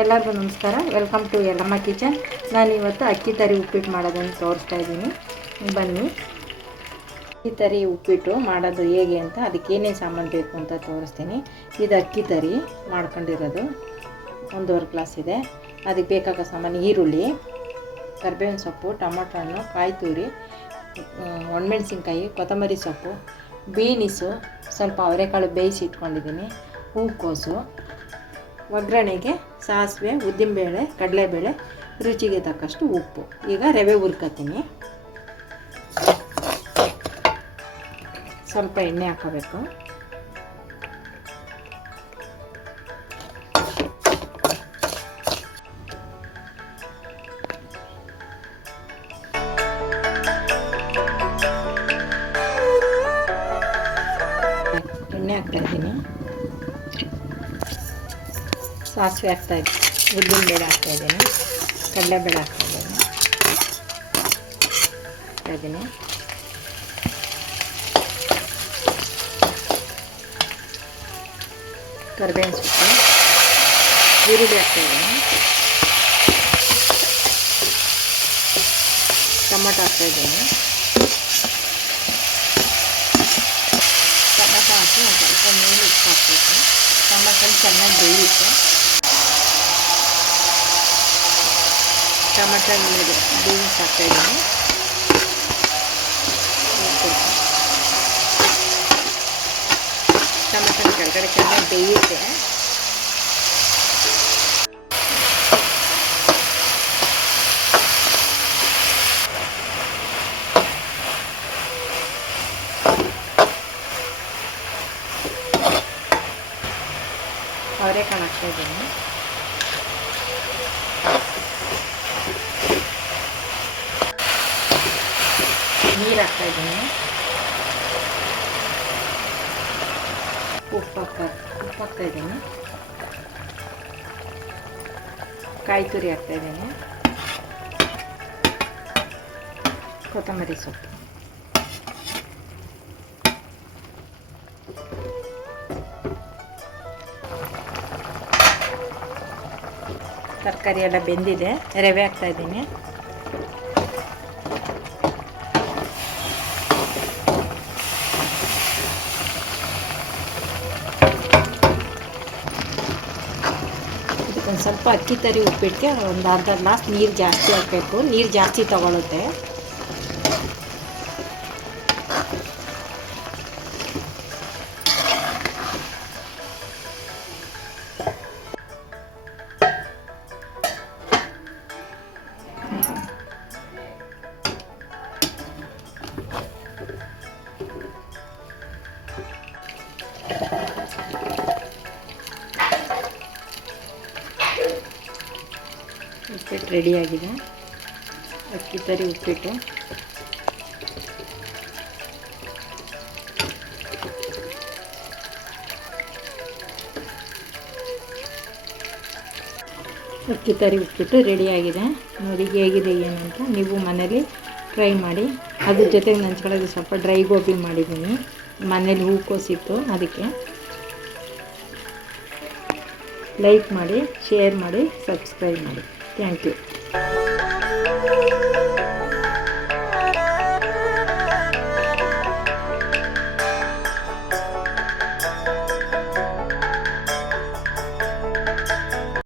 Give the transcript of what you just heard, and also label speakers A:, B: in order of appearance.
A: ಎಲ್ಲರಿಗೂ ನಮಸ್ಕಾರ. Welcome to Yellamma kitchen ನಾನು ಇವತ್ತು ಅಕ್ಕಿ ತರಿ ಉಪ್ಪಿಟ್ಟು ಮಾಡೋದನ್ನು ತೋರಿಸ್ತಾ ಇದ್ದೀನಿ. ಬನ್ನಿ. ಅಕ್ಕಿ ತರಿ ಉಪ್ಪಿಟ್ಟು ಮಾಡೋದು ಹೇಗೆ ಅಂತ, ಅದಕ್ಕೆ ಏನೇನು ಸಾಮಾನು ಬೇಕು ಅಂತ ತೋರಿಸ್ತೀನಿ. ಇದು ಅಕ್ಕಿ ತರಿ ಮಾಡ್ಕೊಂಡಿರೋದು. ಒಂದೂವರೆ ಗ್ಲಾಸ್ ಇದೆ. ಅದಕ್ಕೆ ಬೇಕಾಗೋ ಸಾಮಾನು ಈರುಳ್ಳಿ, ಕರ್ಬೇವಿನ ಸೊಪ್ಪು, ಟೊಮೊಟೊ ಹಣ್ಣು, ಕಾಯಿ ತುರಿ ಒಣಮೆಣ್ಸಿನ್ಕಾಯಿ, ಕೊತ್ತಂಬರಿ ಸೊಪ್ಪು, ಬೀನಿಸು, ಸ್ವಲ್ಪ ಅವರೆಕಾಳು ಬೇಯಿಸಿ ಇಟ್ಕೊಂಡಿದ್ದೀನಿ, ಹೂಕೋಸು, ಒಗ್ಗರಣೆಗೆ ಸಾಸಿವೆ, ಉದ್ದಿನಬೇಳೆ, ಕಡಲೆಬೇಳೆ, ರುಚಿಗೆ ತಕ್ಕಷ್ಟು ಉಪ್ಪು. ಈಗ ರವೆ ಹುರ್ಕೋತೀನಿ. ಸ್ವಲ್ಪ ಎಣ್ಣೆ ಹಾಕೋಬೇಕು. ಎಣ್ಣೆ ಹಾಕ್ತಾ ಇದ್ದೀನಿ. ಸಾಸಿವೆ ಹಾಕ್ತಾ ಇದ್ದೀನಿ ಉದ್ದಿನಬೇಳೆ ಹಾಕ್ತಾ ಇದ್ದೀನಿ. ಕಡಲೆಬೇಳೆ ಹಾಕ್ತಾ ಇದ್ದೀನಿ. ಕರ್ಬೇವಿನ ಸೊಪ್ಪು. ಈರುಳ್ಳಿ ಹಾಕ್ತಾ ಇದ್ದೀನಿ. ಟೊಮಟೊ ಹಾಕ್ತಾ ಇದ್ದೀನಿ. ಟೊಮಟೊ ಹಾಕಿ ಒಂದು ಸ್ವಲ್ಪ ನೀರು ಉಪ್ಪು ಹಾಕಬೇಕು ಚೆನ್ನಾಗಿ ಬೇಯುತ್ತೆ. ಟೊಮಟೊ ಮೇಲೆ ಬೀನ್ಸ್ ಹಾಕ್ತಾಯಿದ್ದೀನಿ ಟೊಮಟೊ ಕೆಳಗಡೆ ಚೆನ್ನಾಗಿ ಬೇಯುತ್ತೆ ಅವರೆಕಾಳು ಹಾಕ್ತಾ ಇದ್ದೀನಿ ನೀರು ಹಾಕ್ತಾ ಇದ್ದೀನಿ ಉಪ್ಪು ಹಾಕ್ತಾ ಉಪ್ಪು ಹಾಕ್ತಾ ಇದ್ದೀನಿ ಕಾಯಿ ತುರಿ ಹಾಕ್ತಾ ಇದ್ದೀನಿ ಕೊತ್ತಂಬರಿ ಸೊಪ್ಪು. ತರಕಾರಿ ಎಲ್ಲ ಬೆಂದಿದೆ, ರವೆ ಹಾಕ್ತಾ ಇದ್ದೀನಿ ಇದಕ್ಕೊಂದು ಸ್ವಲ್ಪ ಅಕ್ಕಿ ತರಿ ಉಪ್ಪಿಟ್ಟಿಗೆ ಒಂದು ಅರ್ಧ ಗ್ಲಾಸ್ ನೀರು ಜಾಸ್ತಿ ಹಾಕಬೇಕು. ನೀರು ಜಾಸ್ತಿ ತಗೊಳುತ್ತೆ. ಉಪ್ಪಿಟ್ಟು ರೆಡಿಯಾಗಿದೆ. ಅಕ್ಕಿ ತರಿ ಉಪ್ಪಿಟ್ಟು. ಅಕ್ಕಿ ತರಿ ಉಪ್ಪಿಟ್ಟು ರೆಡಿಯಾಗಿದೆ. ನೋಡಿ ಹೇಗಿದೆ ಏನು ಅಂತ ನೀವು ಮನೇಲಿ ಟ್ರೈ ಮಾಡಿ. ಅದ್ರ ಜೊತೆಗೆ ನಂಚ್ಕೊಳ್ಳೋದು ಸ್ವಲ್ಪ ಡ್ರೈ ಗೋಬಿ ಮಾಡಿದ್ದೀನಿ. ಮನೇಲಿ ಹೂಕೋಸಿತ್ತು ಅದಕ್ಕೆ. ಲೈಕ್ ಮಾಡಿ ಶೇರ್ ಮಾಡಿ ಸಬ್ಸ್ಕ್ರೈಬ್ ಮಾಡಿ. 这样